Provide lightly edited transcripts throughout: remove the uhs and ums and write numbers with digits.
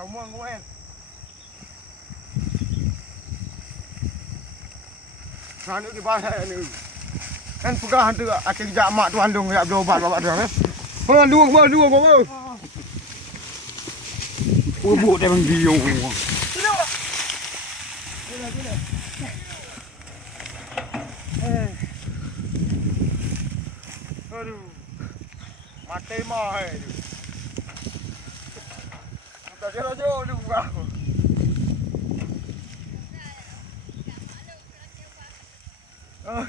kamu ngoen. Kan di bahasa ni. Kan pegah tu akhir jak mak tu andung yak berobat bapak tu. Ha dua bapak. Bubuk dia bang bio. Aduh. Mati mah hai. Tak kira jauh tu bukan. Oh.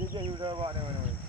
Dia dah buat dah mana.